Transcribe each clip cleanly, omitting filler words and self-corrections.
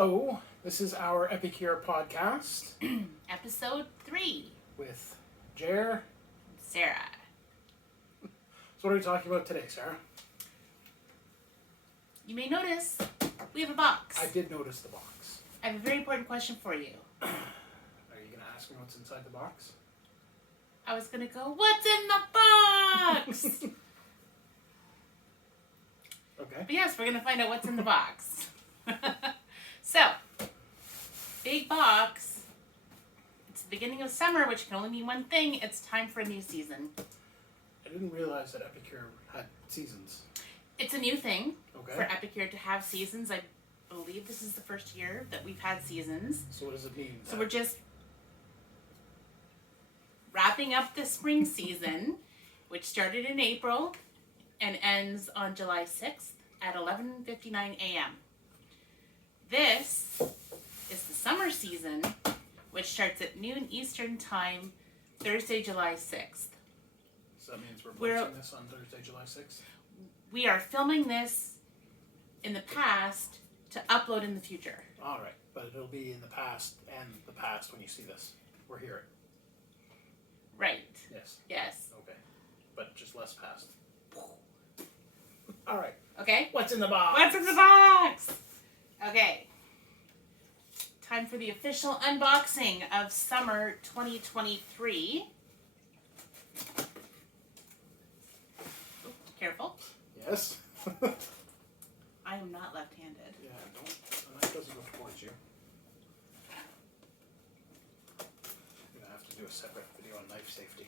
Hello, this is our Epicure podcast Episode 3. with Jer. Sarah. So what are we talking about today, Sarah? You may notice we have a box. I did notice the box. I have a very important question for you. Are you going to ask me what's inside the box? I was going to go, what's in the box? Okay. But yes, we're going to find out what's in the box. So, big box. It's the beginning of summer, which can only mean one thing. It's time for a new season. I didn't realize that Epicure had seasons. It's a new thing Okay. for Epicure to have seasons. I believe this is the first year that we've had seasons. So what does it mean? So we're just wrapping up the spring season, which started in April and ends on July 6th at 11:59 a.m. This is the summer season, which starts at noon Eastern Time, Thursday, July 6th. So that means we're posting this on Thursday, July 6th? We are filming this in the past to upload in the future. All right, but it'll be in the past when you see this. We'll hear it. Right. Yes. Yes. Okay. But just less past. All right. Okay? What's in the box? What's in the box? Okay. Time for the official unboxing of summer 2023. Ooh, careful. Yes. I am not left-handed. Yeah, don't. The knife doesn't go towards you. I'm gonna have to do a separate video on knife safety.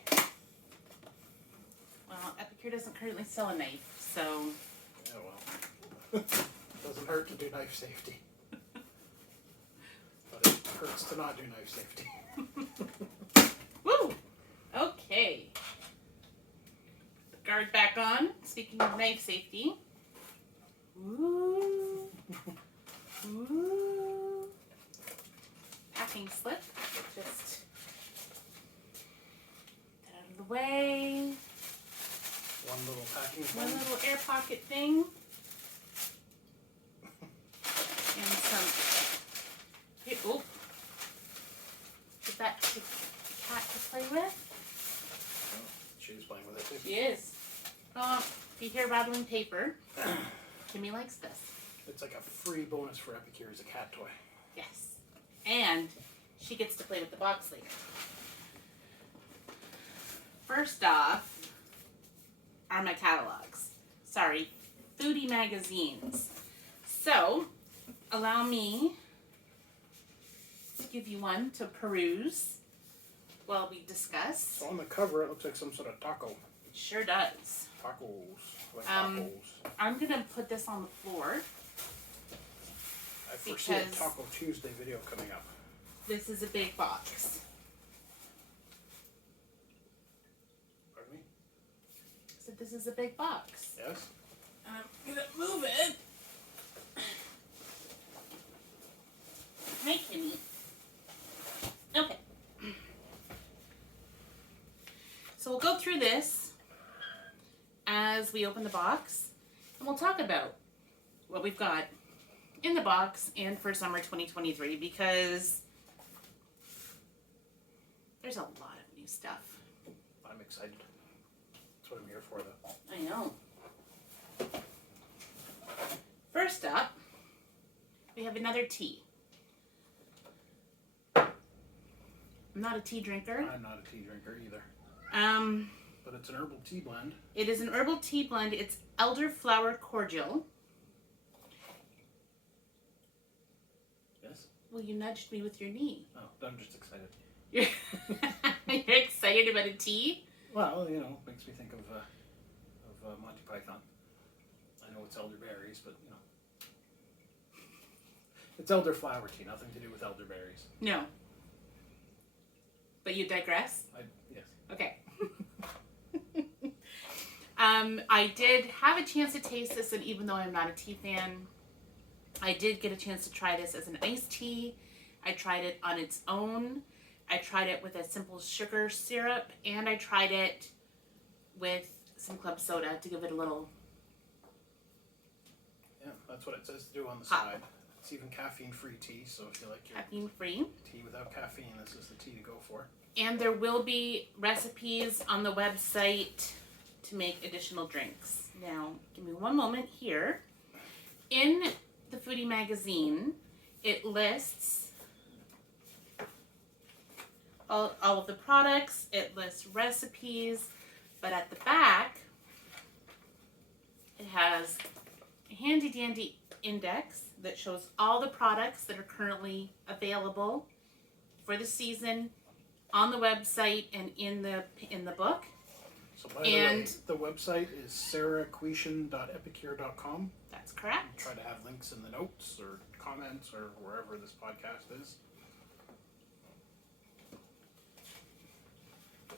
Well, Epicure doesn't currently sell a knife, so... Yeah, well. Doesn't hurt to do knife safety. But it hurts to not do knife safety. Woo! Okay. The guard back on. Speaking of knife safety. Ooh. Ooh. Packing slip. Just get out of the way. One little packing One thing. little air pocket thing. And some... Hey, oh. Is that the cat to play with? Oh, she was playing with it too. She is. If you hear rattling paper, Kimmy likes this. It's like a free bonus for Epicure as a cat toy. Yes. And she gets to play with the box later. First off are my catalogs. Sorry, foodie magazines. So, allow me to give you one to peruse while we discuss. So on the cover, it looks like some sort of taco. It sure does. Tacos. Like tacos. I'm going to put this on the floor. I foresee a because- Taco Tuesday video coming up. This is a big box. Pardon me? So this is a big box. Yes? I'm going to move it. Hi, Kimmy. Okay. So we'll go through this as we open the box, and we'll talk about what we've got in the box and for summer 2023, because there's a lot of new stuff. I'm excited. That's what I'm here for, though. I know. First up, we have another tea. I'm not a tea drinker. I'm not a tea drinker either. But it's an herbal tea blend. It is an herbal tea blend. It's elderflower cordial. Yes? Well, you nudged me with your knee. Oh, I'm just excited. You're, you're excited about a tea? Well, you know, makes me think of Monty Python. I know it's elderberries, but, you know. It's elderflower tea, nothing to do with elderberries. No. But you digress? Yes. Okay. I did have a chance to taste this, and even though I'm not a tea fan, I did get a chance to try this as an iced tea. I tried it on its own. I tried it with a simple sugar syrup, and I tried it with some club soda to give it a little... Yeah, that's what it says to do on the Hot. side. It's even caffeine-free tea, so if you like your Caffeine free. tea without caffeine, this is the tea to go for. And there will be recipes on the website to make additional drinks. Now, give me one moment here. In the Foodie magazine, it lists all of the products, it lists recipes, but at the back, it has a handy dandy index that shows all the products that are currently available for the season on the website and in the book. So by the way, the website is sarahquetian.epicure.com. That's correct. We'll try to have links in the notes or comments or wherever this podcast is.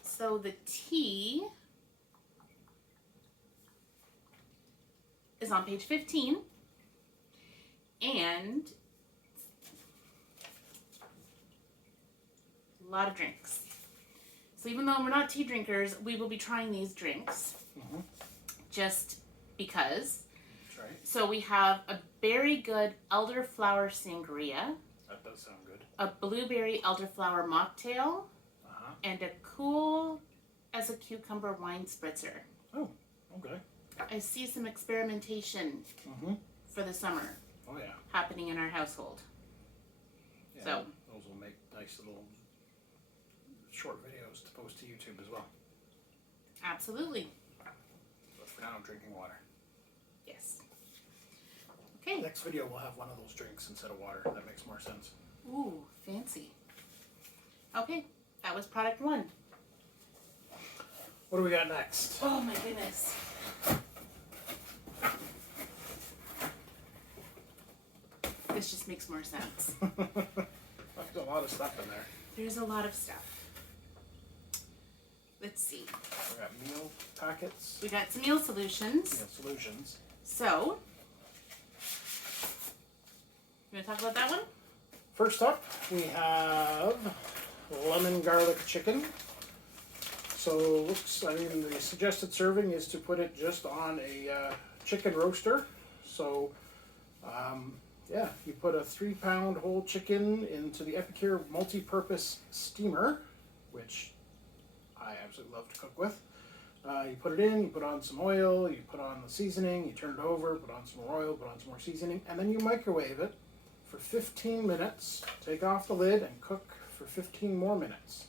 So the tea is on page 15, and a lot of drinks. So even though we're not tea drinkers, we will be trying these drinks just because. That's right. So we have a very good elderflower sangria. That does sound good. A blueberry elderflower mocktail. And a cool as a cucumber wine spritzer. Oh, okay. I see some experimentation for the summer Oh, yeah. happening in our household. Yeah, So those will make nice little short videos to post to YouTube as well. absolutely. But for now, I'm drinking water. Yes. Okay. Next video, we'll have one of those drinks instead of water. That makes more sense. Ooh, fancy. Okay, that was product 1. What do we got next? Oh my goodness. This just makes more sense. There's a lot of stuff in there. There's a lot of stuff. Let's see. We got meal packets. We got some meal solutions. Meal solutions. So, you want to talk about that one? First up, we have lemon garlic chicken. So, the suggested serving is to put it just on a chicken roaster. So, yeah, you put a 3-pound whole chicken into the Epicure multi-purpose steamer, which I absolutely love to cook with. You put it in, you put on some oil, you put on the seasoning, you turn it over, put on some more oil, put on some more seasoning, and then you microwave it for 15 minutes. Take off the lid and cook for 15 more minutes.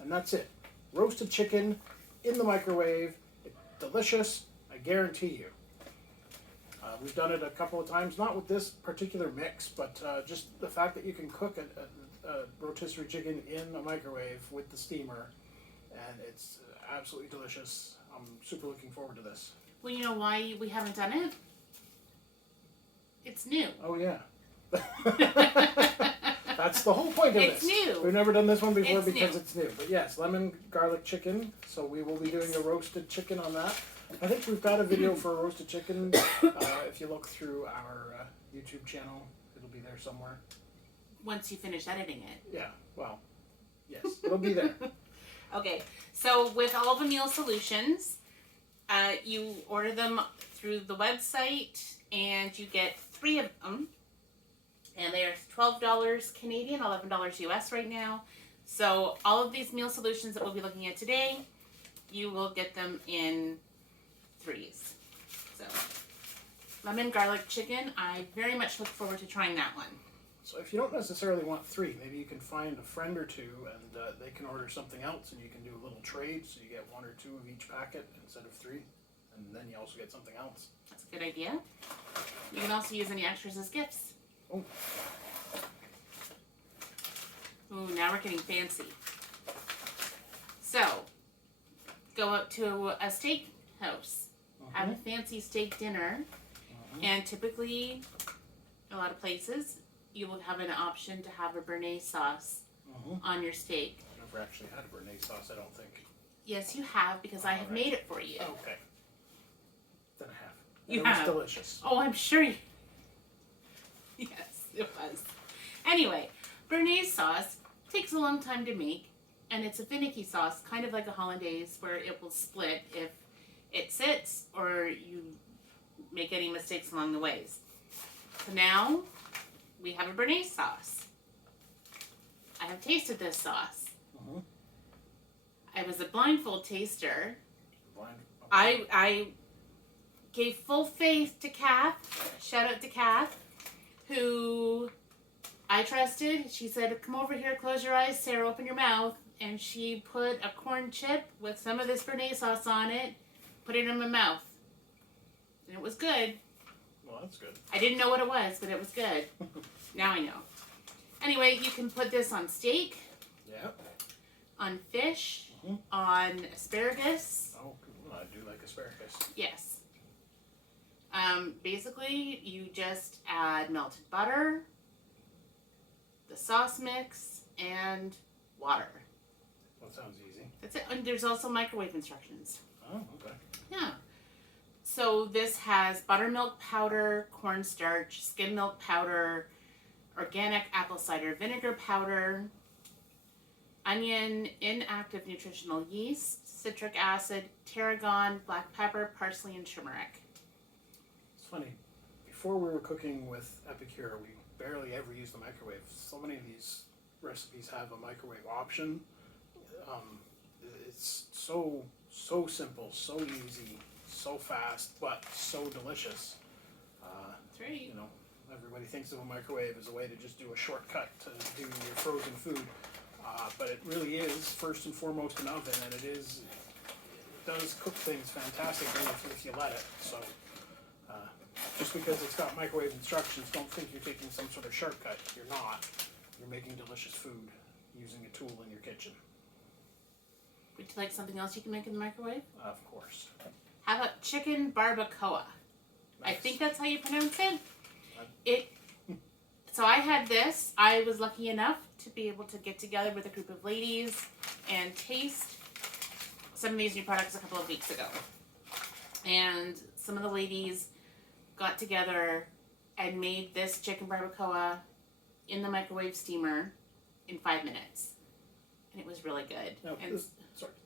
And that's it. Roasted chicken in the microwave. It's delicious, I guarantee you. We've done it a couple of times, not with this particular mix, but just the fact that you can cook a rotisserie chicken in a microwave with the steamer, and it's absolutely delicious. I'm super looking forward to this. Well, you know why we haven't done it? It's new. Oh, yeah. That's the whole point of It's this. new. We've never done this one before It's because new. it's new. But yes, lemon garlic chicken. So we will be doing a roasted chicken on that. I think we've got a video for a roasted chicken. If you look through our YouTube channel, it'll be there somewhere. Once you finish editing it. Yeah, well, yes, it'll be there. Okay, so with all the meal solutions, you order them through the website and you get 3 of them. And they are $12 Canadian, $11 US right now. So all of these meal solutions that we'll be looking at today, you will get them in 3s. So lemon garlic chicken, I very much look forward to trying that one. So if you don't necessarily want 3, maybe you can find a friend or 2 and they can order something else and you can do a little trade so you get 1 or 2 of each packet instead of 3. And then you also get something else. That's a good idea. You can also use any extras as gifts. Oh. Ooh, now we're getting fancy. So, go up to a steak house, have a fancy steak dinner, and typically, a lot of places, you will have an option to have a Béarnaise sauce on your steak. I've never actually had a Béarnaise sauce, I don't think. Yes, you have, because I have made it for you. Okay. Then I have. You it have. was delicious. Oh, I'm sure you... Yes, it was. Anyway, Béarnaise sauce takes a long time to make, and it's a finicky sauce, kind of like a hollandaise, where it will split if it sits or you make any mistakes along the ways. So now, we have a béarnaise sauce. I have tasted this sauce. Mm-hmm. I was a blindfold taster. Blind. I gave full faith to Kath. Shout out to Kath, who I trusted. She said, "Come over here, close your eyes, Sarah, open your mouth." And she put a corn chip with some of this béarnaise sauce on it, put it in my mouth. And it was good. Well, that's good. I didn't know what it was, but it was good. Now I know. Anyway, you can put this on steak, Yeah. on fish, Mm-hmm. on asparagus. Oh, I do like asparagus. Yes. Basically, you just add melted butter, the sauce mix, and water. That sounds easy. That's it. And there's also microwave instructions. Oh, okay. Yeah. So this has buttermilk powder, cornstarch, skim milk powder, organic apple cider vinegar powder, onion, inactive nutritional yeast, citric acid, tarragon, black pepper, parsley, and turmeric. It's funny. Before we were cooking with Epicure, we barely ever used the microwave. So many of these recipes have a microwave option. It's so simple, so easy, so fast, but so delicious. That's right. You know, everybody thinks of a microwave as a way to just do a shortcut to do your frozen food, but it really is first and foremost an oven, and it does cook things fantastically if you let it. So just because it's got microwave instructions, don't think you're taking some sort of shortcut. You're not. You're making delicious food using a tool in your kitchen. Would you like something else you can make in the microwave? Of course. How about chicken barbacoa? I Nice. think that's how you pronounce it. Uh, So I had this. I was lucky enough to be able to get together with a group of ladies and taste some of these new products a couple of weeks ago. And some of the ladies got together and made this chicken barbacoa in the microwave steamer in 5 minutes. And it was really good. Now, And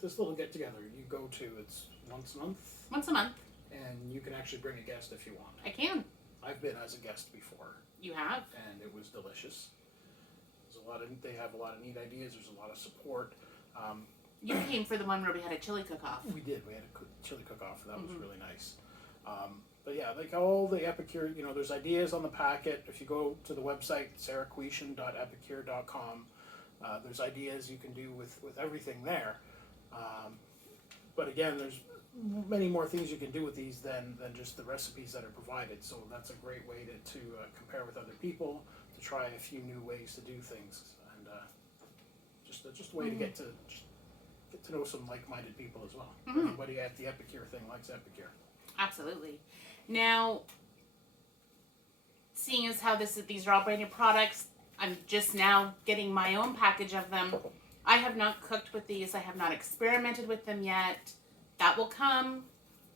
this little get together you go to, it's once a month, once a month, and you can actually bring a guest if you want. I can. I've been as a guest before, You have? and it was delicious. They have a lot of neat ideas. There's a lot of support. You came for the one where we had a chili cook-off. We did. We had a chili cook-off. That was Mhm. really nice. But yeah, like all the Epicure, there's ideas on the packet. If you go to the website, sarahquestion.epicure.com, there's ideas you can do with everything there. But again, there's many more things you can do with these than just the recipes that are provided. So that's a great way to compare with other people, to try a few new ways to do things, and just a way to get to know some like-minded people as well. Mhm. Everybody at the Epicure thing likes Epicure. Absolutely. Now, seeing as how these are all brand new products, I'm just now getting my own package of them. I have not cooked with these. I have not experimented with them yet. That will come.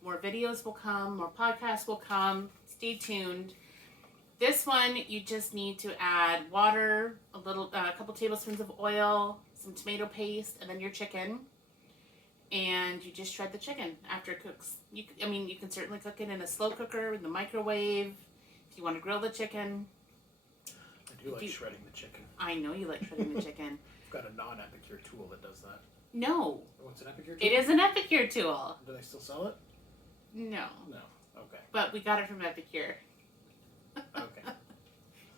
More videos will come. More podcasts will come. Stay tuned. This one, you just need to add water, a couple tablespoons of oil, some tomato paste, and then your chicken. And you just shred the chicken after it cooks. You can certainly cook it in a slow cooker, in the microwave, if you want to grill the chicken. I do like shredding the chicken. I know you like shredding the chicken. I've got a non-Epicure tool that does that. No, Oh, it's an Epicure tool? it is an Epicure tool. Do they still sell it? No, No. Okay. but we got it from Epicure. Okay.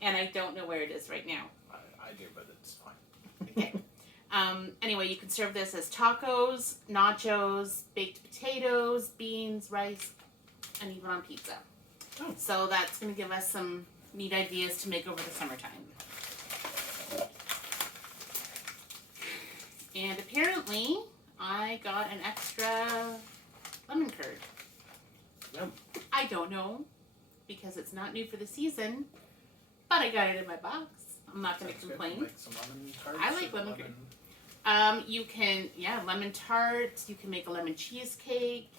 And I don't know where it is right now. I do, but it's fine. Okay. Anyway, you can serve this as tacos, nachos, baked potatoes, beans, rice, and even on pizza. Oh. So that's going to give us some neat ideas to make over the summertime. And apparently, I got an extra lemon curd. Yum. I don't know, because it's not new for the season, but I got it in my box. I'm not going to Sounds good. complain. Like some lemon tarts. I like or lemon curd. You can, lemon tarts. You can make a lemon cheesecake.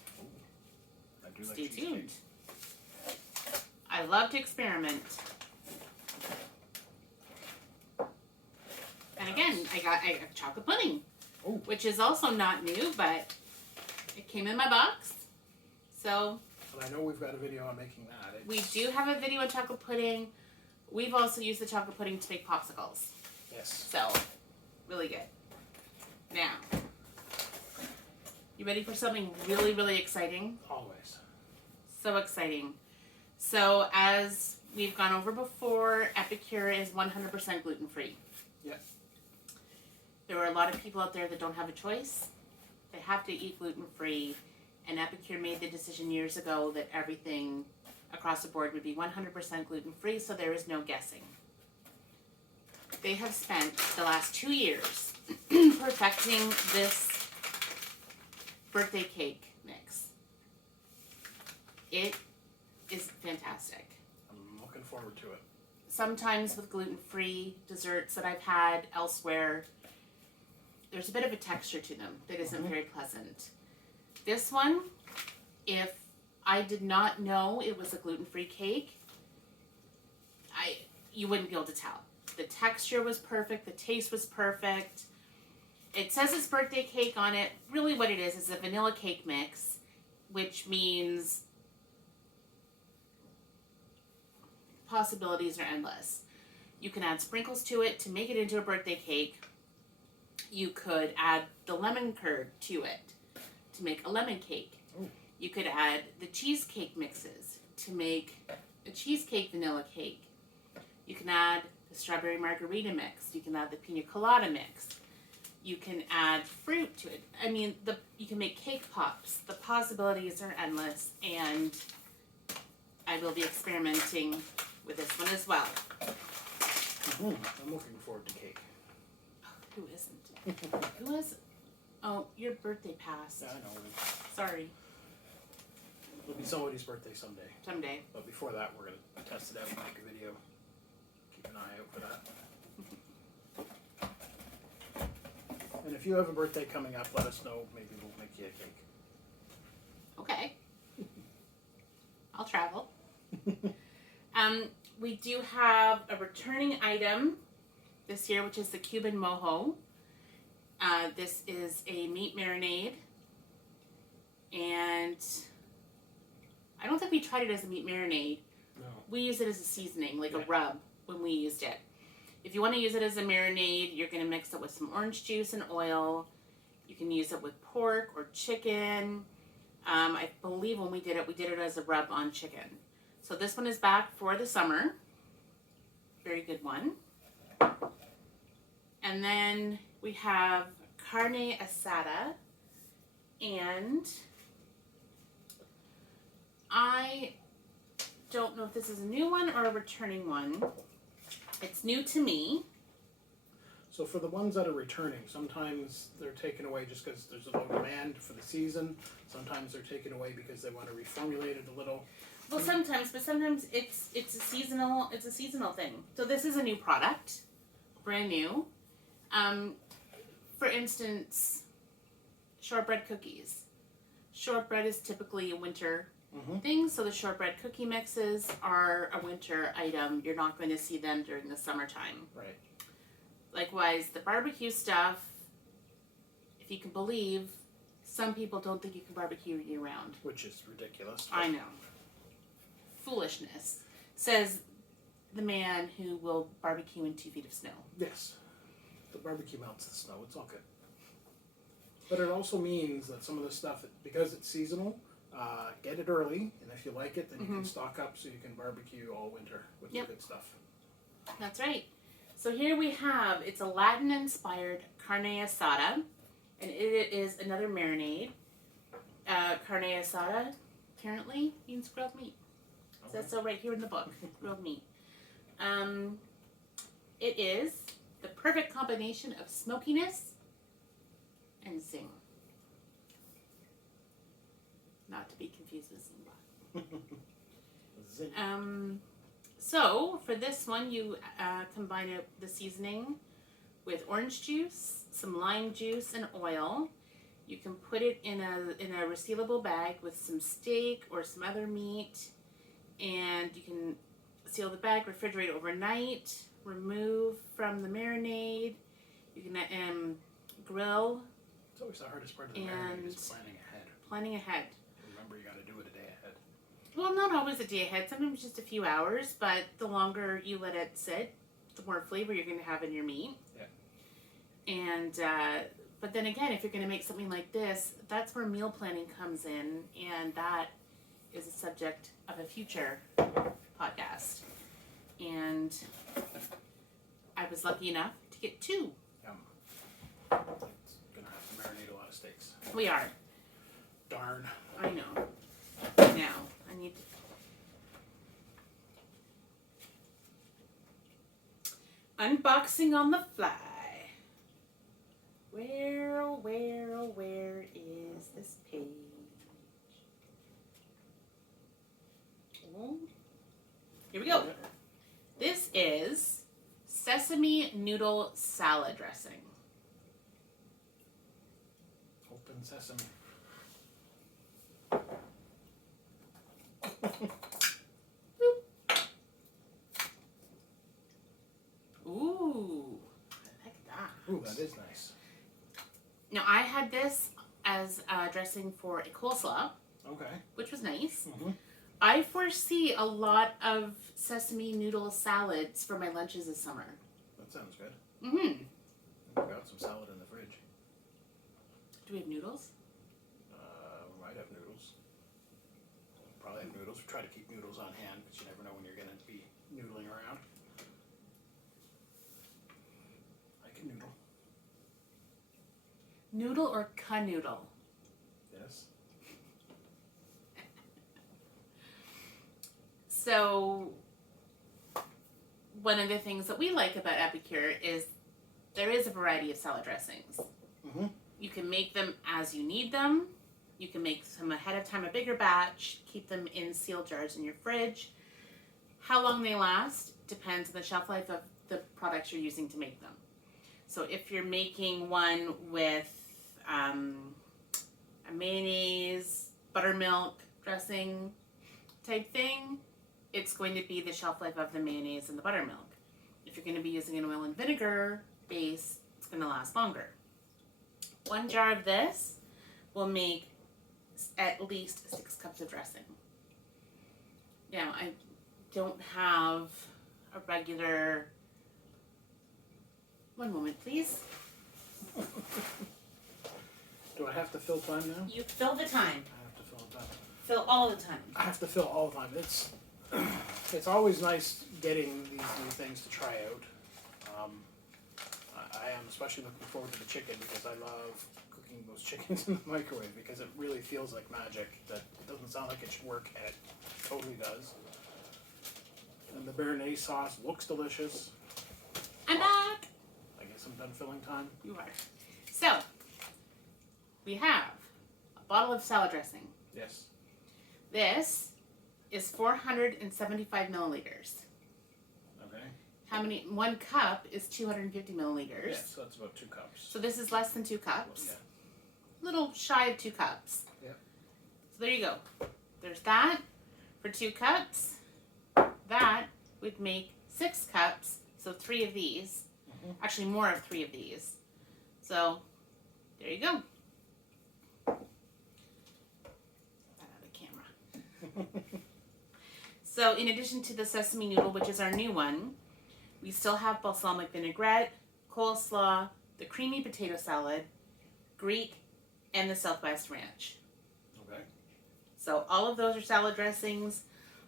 I do like Stay cheesecake. tuned. I love to experiment. And again, I got chocolate pudding, Oh. which is also not new, but it came in my box. So And I know we've got a video on making that. we do have a video on chocolate pudding. We've also used the chocolate pudding to make popsicles. Yes. So, really good. Now, you ready for something really, really exciting? Always. So exciting. So, as we've gone over before, Epicure is 100% gluten-free. Yeah. There are a lot of people out there that don't have a choice. They have to eat gluten-free, and Epicure made the decision years ago that everything across the board would be 100% gluten-free, so there is no guessing. They have spent the last 2 years perfecting this birthday cake mix. It is fantastic. I'm looking forward to it. Sometimes with gluten-free desserts that I've had elsewhere, there's a bit of a texture to them that isn't very pleasant. This one, if I did not know it was a gluten-free cake, you wouldn't be able to tell. The texture was perfect, the taste was perfect. It says it's birthday cake on it. Really what it is a vanilla cake mix, which means possibilities are endless. You can add sprinkles to it to make it into a birthday cake. You could add the lemon curd to it to make a lemon cake. Ooh. You could add the cheesecake mixes to make a cheesecake vanilla cake. You can add the strawberry margarita mix. You can add the pina colada mix. You can add fruit to it. I mean, you can make cake pops. The possibilities are endless, and I will be experimenting with this one as well. I'm looking forward to cake. Who isn't? Who is? Oh, your birthday passed. Yeah, I know. Sorry. It'll be somebody's birthday someday. Someday. But before that, we're going to test it out and make a video. Keep an eye out for that. And if you have a birthday coming up, let us know. Maybe we'll make you a cake. Okay. I'll travel. We do have a returning item this year, which is the Cuban mojo. This is a meat marinade, and I don't think we tried it as a meat marinade. No. We use it as a seasoning, like a rub when we used it. If you want to use it as a marinade, you're going to mix it with some orange juice and oil. You can use it with pork or chicken. I believe when we did it as a rub on chicken. So this one is back for the summer. Very good one. And then we have carne asada, and I don't know if this is a new one or a returning one. It's new to me. So for the ones that are returning, sometimes they're taken away just because there's a low demand for the season. Sometimes they're taken away because they want to reformulate it a little. Well, sometimes, but sometimes it's a seasonal thing. So this is a new product, brand new. For instance, shortbread cookies. Shortbread is typically a winter thing, so the shortbread cookie mixes are a winter item. You're not going to see them during the summertime. Right. Likewise, the barbecue stuff, if you can believe, some people don't think you can barbecue year-round. Which is ridiculous. I know. Foolishness, says the man who will barbecue in 2 feet of snow. Yes. The barbecue melts the snow. It's all good. But it also means that some of the stuff, because it's seasonal, get it early, and if you like it, then you can stock up so you can barbecue all winter with the good stuff. That's right. So here we have, it's a Latin-inspired carne asada, and it is another marinade. Carne asada, apparently, means grilled meat. So that's so right here in the book, grilled meat. It is the perfect combination of smokiness and zing. Not to be confused with zing. So for this one, you combine the seasoning with orange juice, some lime juice, and oil. You can put it in a resealable bag with some steak or some other meat, and you can seal the bag, refrigerate overnight, remove from the marinade. You can grill. It's always the hardest part of the marinade is planning ahead. Planning ahead. Remember, you got to do it a day ahead. Well, not always a day ahead. Sometimes just a few hours. But the longer you let it sit, the more flavor you're going to have in your meat. Yeah. And but then again, if you're going to make something like this, that's where meal planning comes in, and that is a subject of a future podcast. And I was lucky enough to get 2. Yum. It's gonna have to marinate a lot of steaks. We are. Darn. I know. Now, I need to... Unboxing on the fly. Where is this page? Oh. Here we go. This is sesame noodle salad dressing. Open sesame. Ooh, I like that. Ooh, that is nice. Now, I had this as dressing for a coleslaw, Okay. which was nice. Mm-hmm. I foresee a lot of sesame noodle salads for my lunches this summer. That sounds good. Mm-hmm. We got some salad in the fridge. Do we have noodles? We might have noodles. Probably have noodles. We try to keep noodles on hand because you never know when you're going to be noodling around. I can noodle. Noodle or canoodle? Yes. So, one of the things that we like about Epicure is there is a variety of salad dressings. Mm-hmm. You can make them as you need them. You can make some ahead of time, a bigger batch, keep them in sealed jars in your fridge. How long they last depends on the shelf life of the products you're using to make them. So if you're making one with a mayonnaise, buttermilk dressing type thing, it's going to be the shelf life of the mayonnaise and the buttermilk. If you're going to be using an oil and vinegar base, it's going to last longer. 1 jar of this will make at least 6 cups of dressing. Now, I don't have a regular... One moment, please. Do I have to fill time now? You fill the time. I have to fill time. Fill all the time. I have to fill all the time. It's always nice getting these new things to try out. I am especially looking forward to the chicken because I love cooking those chickens in the microwave because it really feels like magic. That it doesn't sound like it should work, and it totally does. And the béarnaise sauce looks delicious. I'm back. I guess I'm done filling time. You are. So, we have a bottle of salad dressing. Yes. This is 475 milliliters. Okay. How many? 1 cup is 250 milliliters. Yes, so that's about 2 cups. So this is less than 2 cups. Yeah. A little shy of 2 cups. Yeah. So there you go. There's that for 2 cups. That would make 6 cups. So 3 of these. Mm-hmm. Actually, more of 3 of these. So there you go. That out of camera. So in addition to the sesame noodle, which is our new one, we still have balsamic vinaigrette, coleslaw, the creamy potato salad, Greek, and the Southwest Ranch. Okay. So all of those are salad dressings.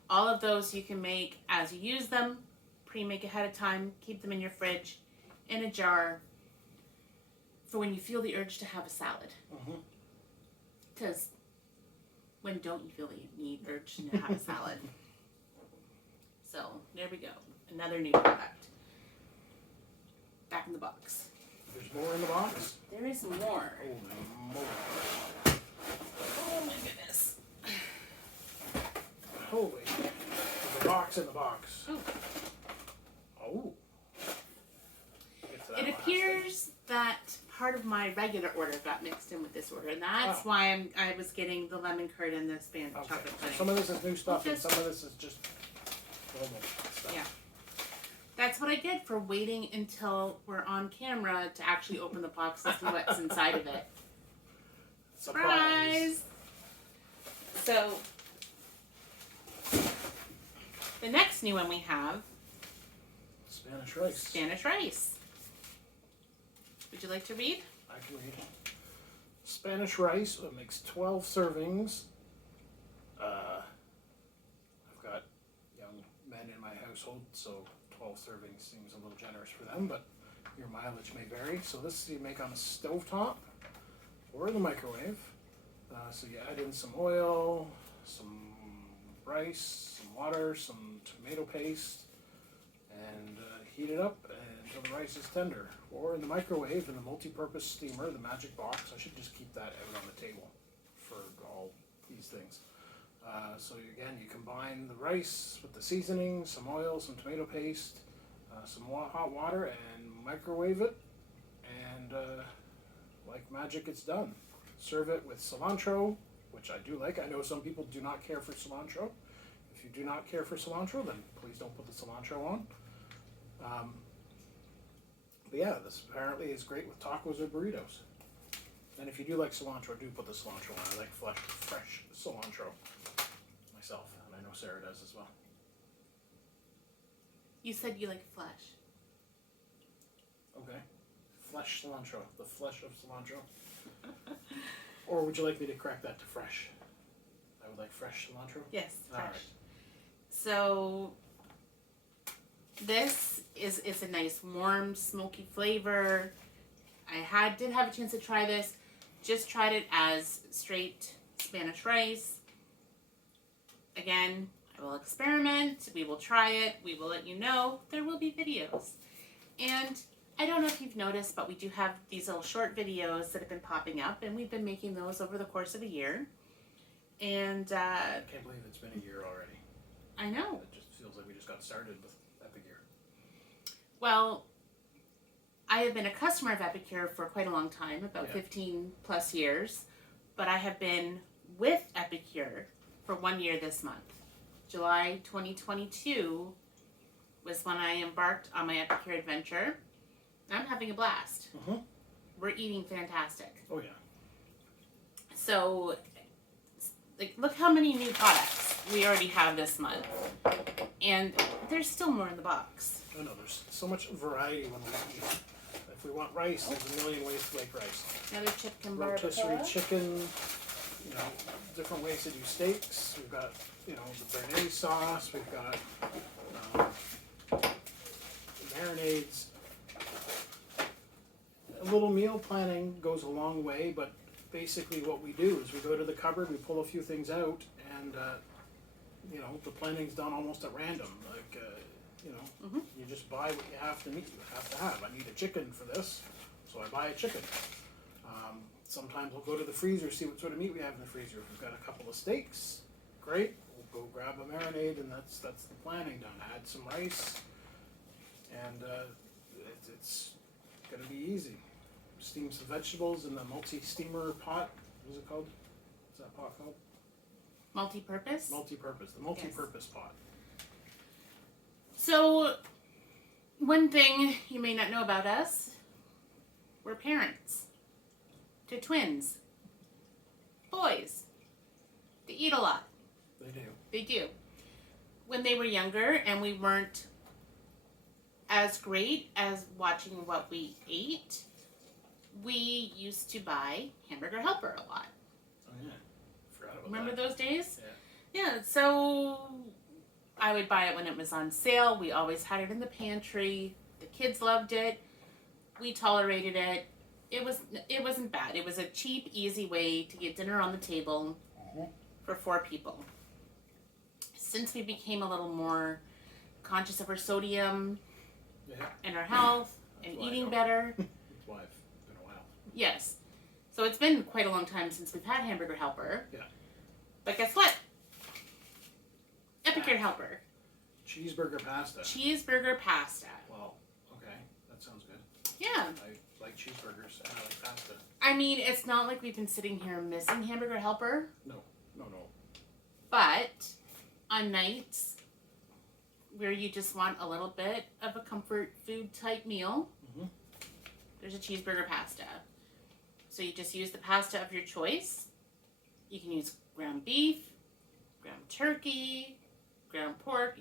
All of those you can make as you use them, pre-make ahead of time, keep them in your fridge, in a jar, for when you feel the urge to have a salad. Because when don't you feel the urge to have a salad? So there we go. Another new product. Back in the box. There's more in the box? There is more. Oh, more. Oh my goodness. Holy. There's a box in the box. Oh. Oh. Get to that It last appears that part of my regular order got mixed in with this order, and that's Oh. why I was getting the lemon curd and the Spanish thing. Okay. chocolate So pudding. some of this is new stuff and Just- some of this is just normal stuff. Yeah. That's what I get for waiting until we're on camera to actually open the box and see what's inside of it. Surprise! So, The next new one we have, Spanish rice. Spanish rice. Would you like to read? I can read. Spanish rice makes 12 servings. I've got young men in my household, so 12 servings seems a little generous for them, but your mileage may vary. So this you make on a stovetop or in the microwave. So you add in some oil, some rice, some water, some tomato paste, and heat it up until the rice is tender. Or in the microwave in the multi-purpose steamer, the magic box. I should just keep that out on the table for all these things. So again, you combine the rice with the seasoning, some oil, some tomato paste, some hot water, and microwave it. And like magic, it's done. Serve it with cilantro, which I do like. I know some people do not care for cilantro. If you do not care for cilantro, then please don't put the cilantro on. But yeah, this apparently is great with tacos or burritos. And if you do like cilantro, do put the cilantro on. I like fresh cilantro myself, and I know Sarah does as well. You said you like flesh. Okay. Flesh cilantro. The flesh of cilantro. Or would you like me to correct that to fresh? I would like fresh cilantro? Yes, fresh. All right. So this is a nice warm smoky flavor. I did have a chance to try this. Just tried it as straight Spanish rice. Again, I will experiment. We will try it. We will let you know. There will be videos. And I don't know if you've noticed, but we do have these little short videos that have been popping up, and we've been making those over the course of a year. And I can't believe it's been a year already. I know. It just feels like we just got started with Epicure. Well, I have been a customer of Epicure for quite a long time, about 15 plus years, but I have been with Epicure for 1 year this month. July 2022 was when I embarked on my Epicure adventure. I'm having a blast. Uh-huh. We're eating fantastic. Oh yeah. So, like, look how many new products we already have this month. And there's still more in the box. I know, there's so much variety when we eat. If we want rice, there's a million ways to make rice. Another chicken Rotisserie barbacoa. chicken, you know, different ways to do steaks. We've got, you know, the béarnaise sauce. We've got marinades. A little meal planning goes a long way, but basically what we do is we go to the cupboard, we pull a few things out, and you know, the planning's done almost at random. Like, you know, you just buy what you have to meet. You have to have. I need a chicken for this, so I buy a chicken. Sometimes we'll go to the freezer, see what sort of meat we have in the freezer. If we've got a couple of steaks, great. We'll go grab a marinade, and that's the planning done. Add some rice, and it's gonna be easy. Steam some vegetables in the multi-steamer pot. What's it called? What's that pot called? Multi-purpose? Multi-purpose. The multi-purpose pot. So, one thing you may not know about us, we're parents to twins. Boys. They eat a lot. They do. They do. When they were younger and we weren't as great as watching what we ate, we used to buy Hamburger Helper a lot. Oh yeah. Forgot about Remember that. those days? Yeah. Yeah, so I would buy it when it was on sale. We always had it in the pantry. The kids loved it. We tolerated it. It wasn't bad. It was a cheap, easy way to get dinner on the table for 4 people. Since we became a little more conscious of our sodium and our health and eating better. That's why it's been a while. Yes. So it's been quite a long time since we've had Hamburger Helper. Yeah. But guess what? Epicure Helper. Cheeseburger pasta. Cheeseburger pasta. Well, okay. That sounds good. Yeah. I like cheeseburgers and I like pasta. I mean, it's not like we've been sitting here missing Hamburger Helper. No. But on nights where you just want a little bit of a comfort food type meal, there's a cheeseburger pasta. So you just use the pasta of your choice. You can use ground beef, ground turkey, ground pork,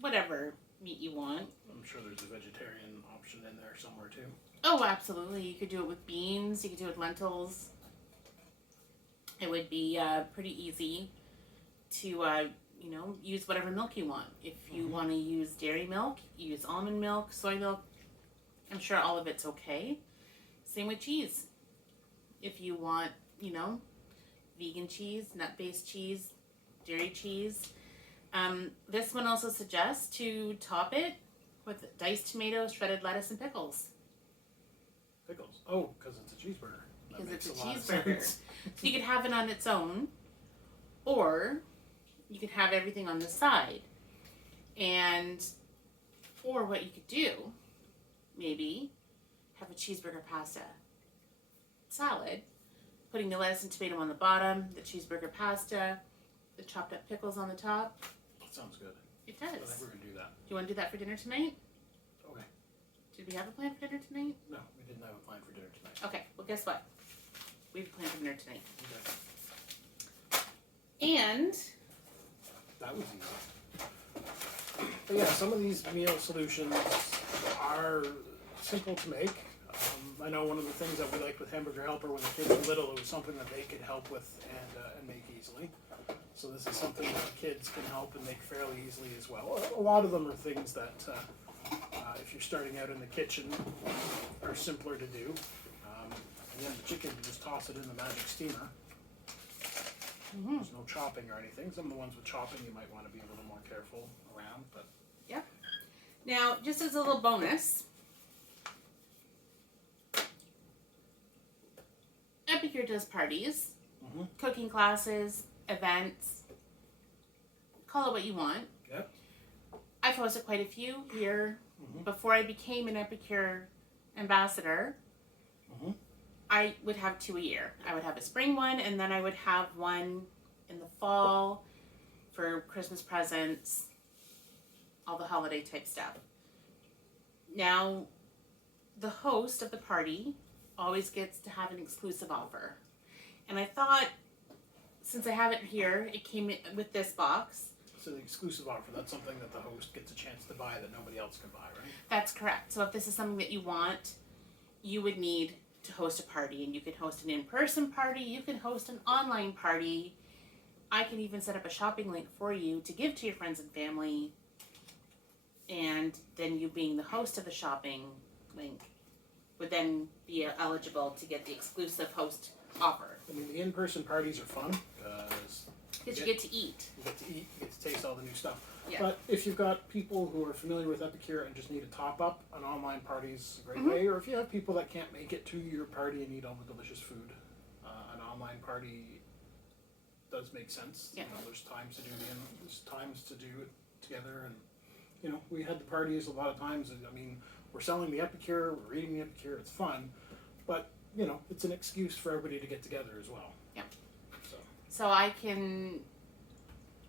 whatever meat you want. I'm sure there's a vegetarian option in there somewhere too. Oh, absolutely. You could do it with beans. You could do it with lentils. It would be pretty easy to, use whatever milk you want. If you want to use dairy milk, use almond milk, soy milk. I'm sure all of it's okay. Same with cheese. If you want, vegan cheese, nut-based cheese, dairy cheese. This one also suggests to top it with diced tomatoes, shredded lettuce, and pickles. Pickles? Oh, because it's a cheeseburger. Because it's a cheeseburger. So you could have it on its own, or you could have everything on the side. Or what you could do, maybe, have a cheeseburger pasta salad, putting the lettuce and tomato on the bottom, the cheeseburger pasta, the chopped up pickles on the top. That sounds good. It does. I think we're going to do that. Do you want to do that for dinner tonight? Okay. Did we have a plan for dinner tonight? No, we didn't have a plan for dinner tonight. Okay, well guess what? We have a plan for dinner tonight. Okay. And That was easy. But yeah, some of these meal solutions are simple to make. I know one of the things that we liked with Hamburger Helper when the kids were little, it was something that they could help with and make easily. So this is something that the kids can help and make fairly easily as well. A lot of them are things that, if you're starting out in the kitchen, are simpler to do. And then the chicken, you just toss it in the magic steamer. There's no chopping or anything. Some of the ones with chopping you might want to be a little more careful around, but yeah. Now, just as a little bonus, Epicure does parties, cooking classes, events. Call it what you want. Yep. I've hosted quite a few here. Before I became an Epicure ambassador, I would have 2 a year. I would have a spring one, and then I would have one in the fall for Christmas presents, all the holiday type stuff. Now, the host of the party always gets to have an exclusive offer. And I thought, since I have it here, it came in with this box. So the exclusive offer, that's something that the host gets a chance to buy that nobody else can buy, right? That's correct. So if this is something that you want, you would need to host a party. And you can host an in-person party, you can host an online party. I can even set up a shopping link for you to give to your friends and family. And then you being the host of the shopping link would then be eligible to get the exclusive host offer. I mean, the in-person parties are fun because you get to eat. You get to eat, you get to taste all the new stuff. Yeah. But if you've got people who are familiar with Epicure and just need a top-up, an online party is a great way. Or if you have people that can't make it to your party and eat all the delicious food, an online party does make sense. Yeah. There's times to do there's times to do it together, and we had the parties a lot of times. I mean, we're selling the Epicure, we're reading the Epicure, it's fun, but it's an excuse for everybody to get together as well. Yeah. So I can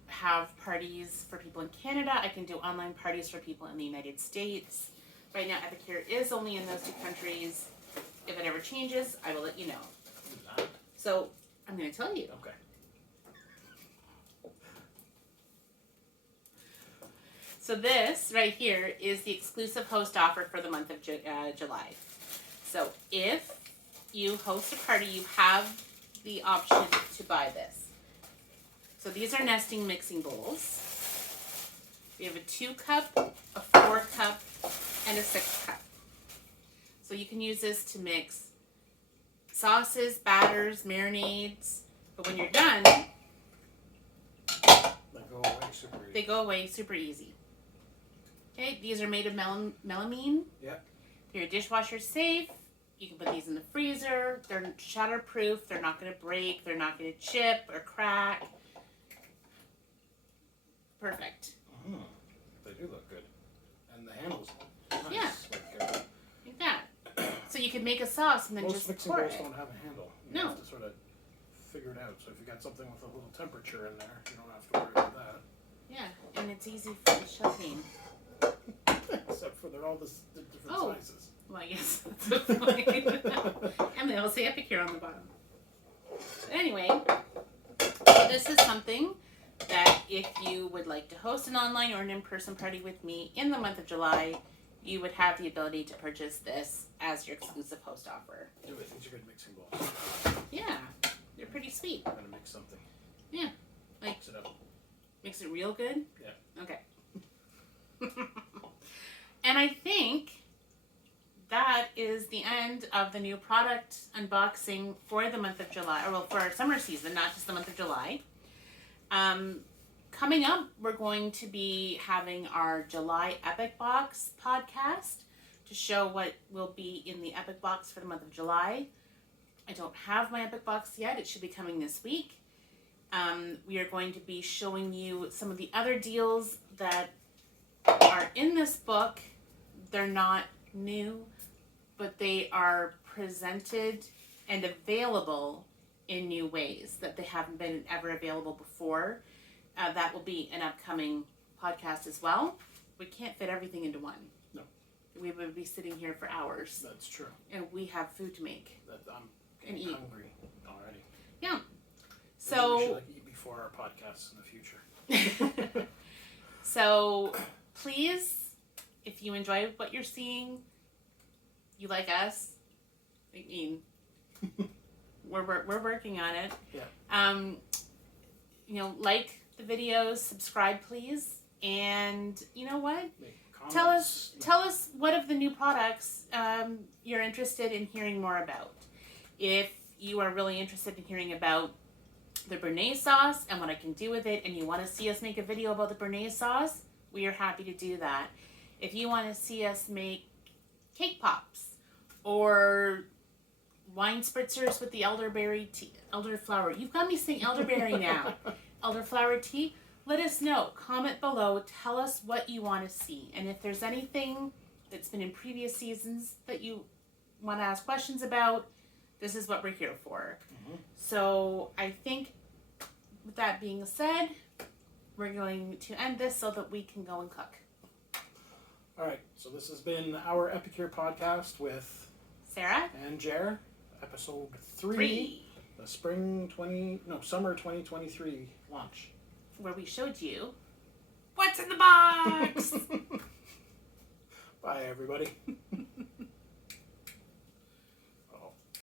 have parties for people in Canada. I can do online parties for people in the United States. Right now, Epicure is only in those 2 countries. If it ever changes, I will let you know. So I'm going to tell you. Okay. So this right here is the exclusive host offer for the month of July. So if you host a party, you have the option to buy this. So these are nesting mixing bowls. We have a 2-cup, a 4-cup, and a 6-cup. So you can use this to mix sauces, batters, marinades. But when you're done, they go away super easy. Okay, these are made of melamine. Yep. They're dishwasher safe. You can put these in the freezer. They're shatterproof. They're not going to break. They're not going to chip or crack. Perfect. They do look good. And the handles nice. Yeah. Like that. So you can make a sauce and then Most just mixing pour bowls it. don't have a handle. You No. have to sort of figure it out. So if you got something with a little temperature in there, you don't have to worry about that. Yeah, and it's easy for the shelving. Except for they're all the different sizes. Well, I guess that's the point. And they all say Epicure on the bottom. But anyway, this is something that if you would like to host an online or an in-person party with me in the month of July, you would have the ability to purchase this as your exclusive host offer. Do I think you're good mixing bowls? Yeah, they're pretty sweet. I'm gonna mix something. Yeah, like Mix it up. mix it real good. Yeah. Okay. And I think that is the end of the new product unboxing for the month of July, or well, for our summer season, not just the month of July. Coming up, we're going to be having our July Epic Box podcast to show what will be in the Epic Box for the month of July. I don't have my Epic Box yet. It should be coming this week. We are going to be showing you some of the other deals that are in this book. They're not new, but they are presented and available in new ways that they haven't been ever available before. That will be an upcoming podcast as well. We can't fit everything into one. No. We would be sitting here for hours. That's true. And we have food to make. I'm And getting eat. hungry already. Yeah. Maybe So we should eat before our podcasts in the future. So please, if you enjoy what you're seeing, you like us. I mean, we're working on it. Yeah. Like the videos, subscribe, please, and you know what? Make Tell comments. us what of the new products you're interested in hearing more about. If you are really interested in hearing about the Béarnaise sauce and what I can do with it, and you want to see us make a video about the Béarnaise sauce, we are happy to do that. If you want to see us make cake pops or wine spritzers with the elderflower. You've got me saying elderberry now. Elderflower tea. Let us know. Comment below. Tell us what you want to see. And if there's anything that's been in previous seasons that you want to ask questions about, this is what we're here for. Mm-hmm. So I think with that being said, we're going to end this so that we can go and cook. All right. So this has been our Epicure podcast with Sarah? and Jer, episode 3. The summer 2023 launch. Where we showed you what's in the box. Bye, everybody.